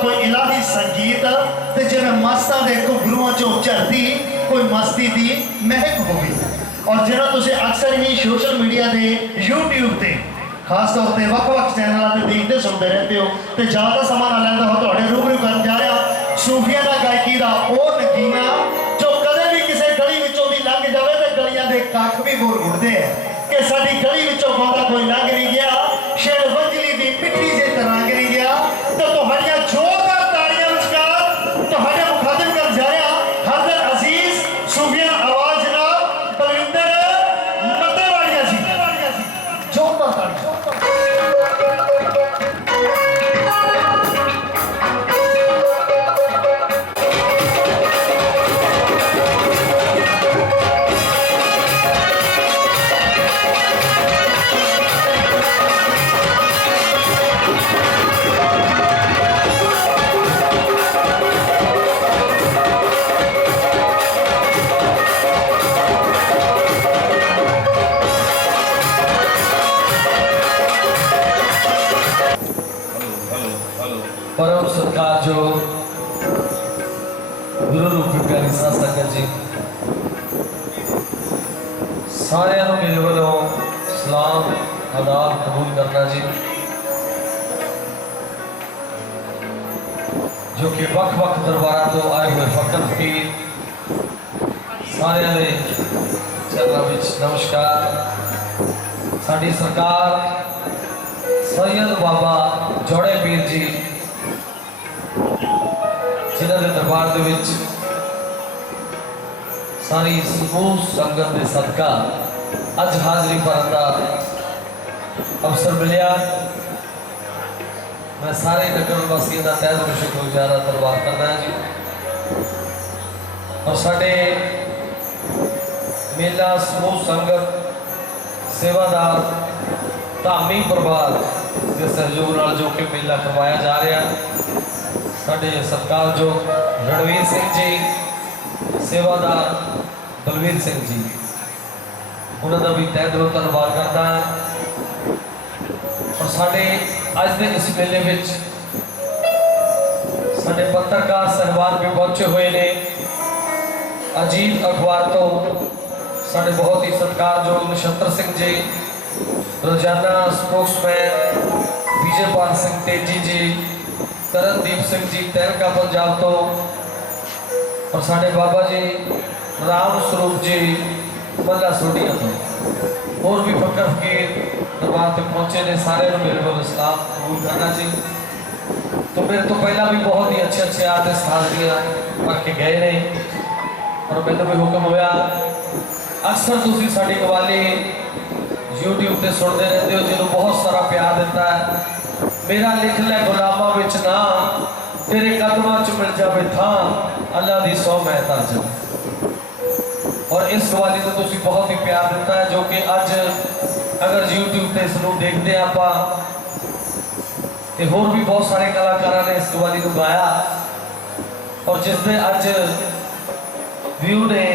ਕੋਈ ਇਲਾਹੀ ਸੰਗੀਤ ਤੇ ਜਿਵੇਂ ਮਸਤਾਂ ਦੇ ਘੁੰਗਰੂਆਂ ਚੋਂ ਝੜਦੀ ਕੋਈ ਮਸਤੀ ਦੀ ਮਹਿਕ ਹੋਵੇ। ਔਰ ਜਿਹੜਾ ਤੁਸੀਂ ਅਕਸਰ ਹੀ ਸੋਸ਼ਲ ਮੀਡੀਆ ਦੇ YouTube ਤੇ ਖਾਸ ਤੌਰ ਤੇ ਵੱਖ-ਵੱਖ ਚੈਨਲਾਂ ਤੇ ਦੇਖਦੇ ਸੁਣਦੇ ਰਹਿੰਦੇ ਹੋ ਤੇ ਜ਼ਿਆਦਾ ਸਮਾਂ ਨਾ ਲੈਂਦਾ ਹੋ ਤੁਹਾਡੇ ਰੂਬਰੂ ਕਰਨ ਜਾ ਰਿਹਾ ਸੂਫੀਆਂ ਦਾ ਗਾਇਕੀ ਦਾ ਉਹ ਨਗੀਨਾ ਜੋ ਕਦੇ ਵੀ ਕਿਸੇ ਗਲੀ ਵਿੱਚੋਂ ਵੀ ਲੰਘ ਜਾਵੇ ਤੇ ਗਲੀਆਂ ਦੇ ਕੱਖ ਵੀ ਬੋਲ ਉੱਠਦੇ ਆ। ਕਿ ਸਾਡੀ ਗਲੀ ਵਿੱਚੋਂ ਬਾਹਰ ਕੋਈ ਲੰਘ ਨਹੀਂ ਗਿਆ। ਸਾਰਿਆਂ ਨੂੰ ਮੇਰੇ ਵੱਲੋਂ ਸਲਾਮ ਅਦਾ ਕਬੂਲ ਕਰਨਾ ਜੀ। ਜੋ ਕਿ ਵੱਖ-ਵੱਖ ਦਰਬਾਰਾਂ ਤੋਂ ਆਏ ਹੋਏ ਫਕਰ ਫਕੀਰ ਸਾਰਿਆਂ ਦੇ ਚਰਨਾਂ ਵਿੱਚ ਨਮਸਕਾਰ। ਸਾਡੀ ਸਰਕਾਰ ਸੈਯਦ ਬਾਬਾ ਜੋੜੇ ਪੀਰ ਜੀ, ਜਿਨ੍ਹਾਂ ਦੇ ਦਰਬਾਰ ਦੇ ਵਿੱਚ ਸਾਰੀ ਸਮੂਹ ਸੰਗਤ ਦੇ ਸਦਕਾ ਅੱਜ ਹਾਜ਼ਰੀ ਭਰਨ ਦਾ ਅਵਸਰ ਮਿਲਿਆ। ਮੈਂ ਸਾਰੇ ਨਗਰ ਵਾਸੀਆਂ ਦਾ ਤਹਿ ਦਿਲੋਂ ਸ਼ੁਕਰਗੁਜ਼ਾਰ ਧੰਨਵਾਦ ਕਰਦਾ ਜੀ। ਔਰ ਸਾਡੇ ਮੇਲਾ ਸਮੂਹ ਸੰਗਤ ਸੇਵਾਦਾਰ ਧਾਮੀ ਪਰਿਵਾਰ ਦੇ ਸਹਿਯੋਗ ਨਾਲ ਜੋ ਕਿ ਮੇਲਾ ਕਰਵਾਇਆ ਜਾ ਰਿਹਾ ਸਾਡੇ ਸਤਿਕਾਰਯੋਗ ਰਣਵੀਰ ਸਿੰਘ ਜੀ ਸੇਵਾਦਾਰ ਬਲਵੀਰ ਸਿੰਘ ਜੀ। ਉਹਨਾਂ ਦਾ ਵੀ ਤਹਿ ਦਿਲੋਂ ਧੰਨਵਾਦ ਕਰਦਾ ਹਾਂ। ਔਰ ਸਾਡੇ ਅੱਜ ਦੇ ਇਸ ਮੇਲੇ ਵਿੱਚ ਸਾਡੇ ਪੱਤਰਕਾਰ ਸਹਿਬਾਨ ਵੀ ਪਹੁੰਚੇ ਹੋਏ ਨੇ। ਅਜੀਤ ਅਖਬਾਰ ਤੋਂ ਸਾਡੇ ਬਹੁਤ ਹੀ ਸਤਿਕਾਰਯੋਗ ਨਛੱਤਰ ਸਿੰਘ ਜੀ, ਰੋਜ਼ਾਨਾ ਸਪੋਕਸਮੈਨ ਵਿਜੇਪਾਲ ਸਿੰਘ ਤੇਜੀ ਜੀ, ਤਰਨਦੀਪ ਸਿੰਘ ਜੀ ਤਹਿਲਕਾ ਪੰਜਾਬ ਤੋਂ, ਔਰ ਸਾਡੇ ਬਾਬਾ ਜੀ ਰਾਮ ਸਰੂਪ ਜੀ ਮੱਲਾ ਸੋਢੀਆਂ ਤੋਂ ਹੋਰ ਵੀ ਫਕਰ ਫਕੀਰ ਦਰਬਾਰ ਤੇ ਪਹੁੰਚੇ ਨੇ ਸਾਰਿਆਂ ਨੂੰ ਮੇਰੇ ਵੱਲੋਂ ਸਲਾਮ ਕਬੂਲ ਕਰਨਾ ਜੀ। ਤੋਂ ਮੇਰੇ ਤੋਂ ਪਹਿਲਾਂ ਵੀ ਬਹੁਤ ਹੀ ਅੱਛੇ ਅੱਛੇ ਆਰਟਿਸਟ ਹਾਜ਼ਰੀਆਂ ਭਰ ਕੇ ਗਏ ਨੇ। ਔਰ ਮੈਨੂੰ ਵੀ ਹੁਕਮ ਹੋਇਆ, ਅਕਸਰ ਤੁਸੀਂ ਸਾਡੀ ਕਵਾਲੀ YouTube ਤੇ ਸੁਣਦੇ ਰਹਿੰਦੇ ਹੋ ਜਿਹਨੂੰ ਬਹੁਤ ਸਾਰਾ ਪਿਆਰ ਦਿੱਤਾ ਹੈ। ਮੇਰਾ ਲਿਖ ਲੈ ਗੁਲਾਮਾਂ ਵਿੱਚ ਨਾ, ਤੇਰੇ ਕਦਮਾਂ 'ਚ ਮਿਲ ਜਾਵੇ ਥਾਂ, ਅੱਲਾ ਦੀ ਸੌ ਮੈਂ ਤਰਜਮ ਔਰ ਇਸ ਕਵਾਲੀ ਨੂੰ ਤੁਸੀਂ ਬਹੁਤ ਹੀ ਪਿਆਰ ਦਿੱਤਾ ਹੈ, ਜੋ ਕਿ ਅੱਜ ਅਗਰ YouTube ਤੇ ਇਸ ਨੂੰ ਦੇਖਦੇ ਹਾਂ ਆਪਾਂ, ਤੇ ਹੋਰ ਵੀ ਬਹੁਤ ਸਾਰੇ ਕਲਾਕਾਰਾਂ ਨੇ ਇਸ ਕਵਾਲੀ ਨੂੰ ਗਾਇਆ। ਔਰ ਜਿਸ ਦੇ ਅੱਜ ਵਿਊ ਨੇ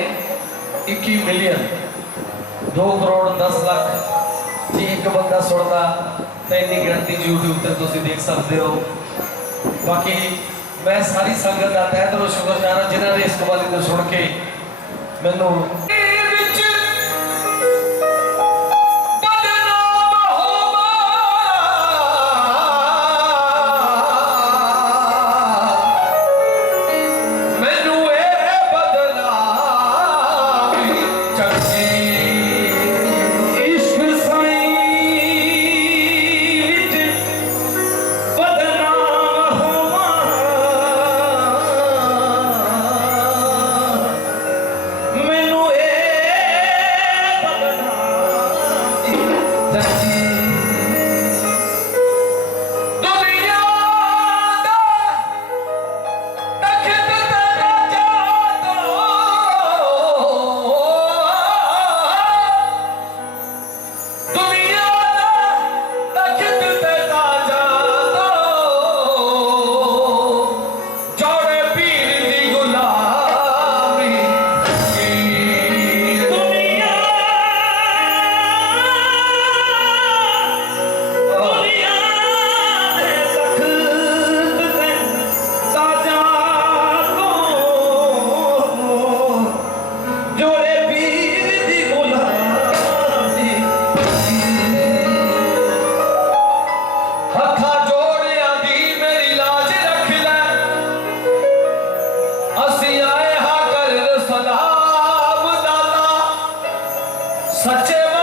21 ਮਿਲੀਅਨ 2 ਕਰੋੜ 10 ਲੱਖ, ਜੇ ਇੱਕ ਬੰਦਾ ਸੁਣਦਾ, ਤਾਂ ਇੰਨੀ ਗਿਣਤੀ YouTube ਤੇ ਤੁਸੀਂ ਦੇਖ ਸਕਦੇ ਹੋ। ਬਾਕੀ ਮੈਂ ਸਾਰੀ ਸੰਗਤ ਦਾ ਤਹਿ ਦਿਲੋਂ ਸ਼ੁਕਰਗੁਜ਼ਾਰ ਹਾਂ, ਜਿਨ੍ਹਾਂ ਨੇ ਇਸ ਕਵਾਲੀ ਨੂੰ ਸੁਣ ਕੇ ਮੈਨੂੰ ਵਿੱਚ सच्चे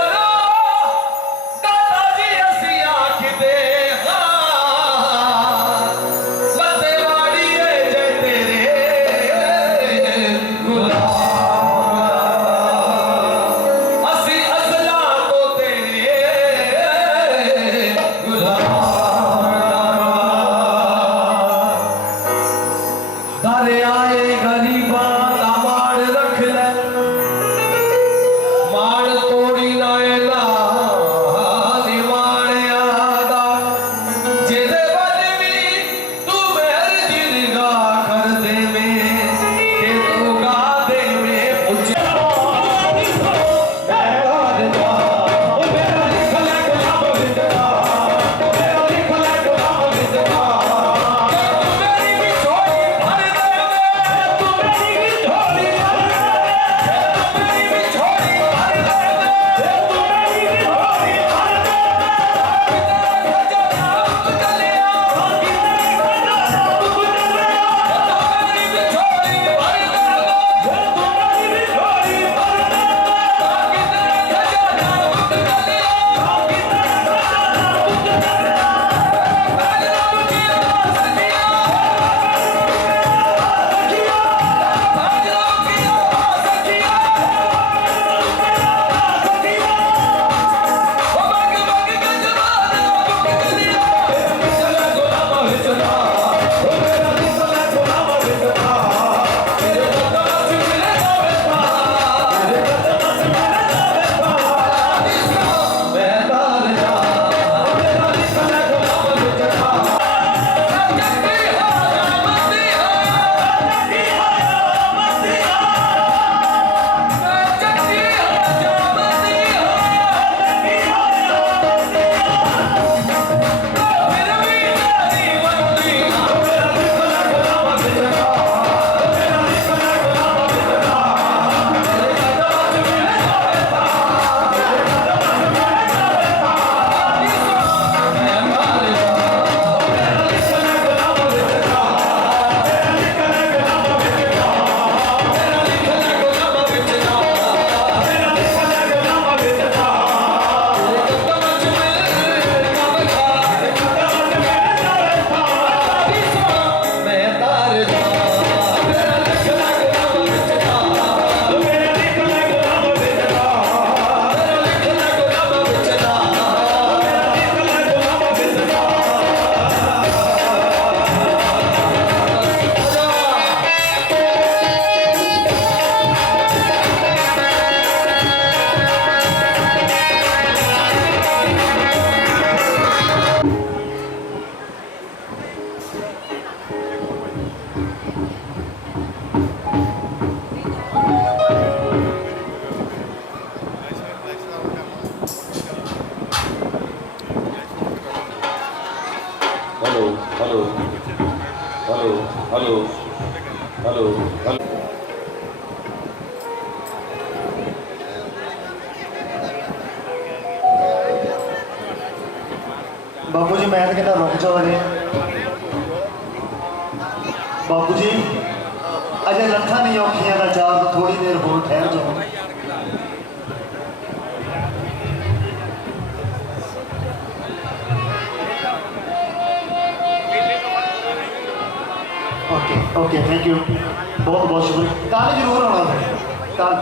ਕਹਿੰਦਾ ਰੁਕ ਜਾਓ ਅਜੇ ਬਾਪੂ ਜੀ, ਅਜੇ ਲੱਠਾਂ ਨਹੀਂ ਔਖੀਆਂ ਦਾ ਜਾਬ ਥੋੜੀ ਦੇਰ ਹੋਰ ਠਹਿਰ ਜਾਓ। ਓਕੇ ਓਕੇ ਥੈਂਕ ਯੂ ਬਹੁਤ ਬਹੁਤ ਸ਼ੁਕਰੀਆ। ਕੱਲ ਜ਼ਰੂਰ ਆਉਣਾ ਕੱਲ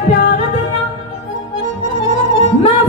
प्यार दिया मैं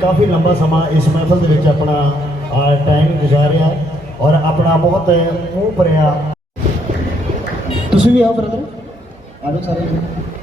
ਕਾਫੀ ਲੰਬਾ ਸਮਾਂ ਇਸ ਮਹਿਫਲ ਦੇ ਵਿੱਚ ਆਪਣਾ ਟਾਈਮ ਗੁਜ਼ਾਰਿਆ ਔਰ ਆਪਣਾ ਬਹੁਤ ਮੂੰਹ ਭਰਿਆ टिश्यू भी आओ ब्रदर आ जाओ सारे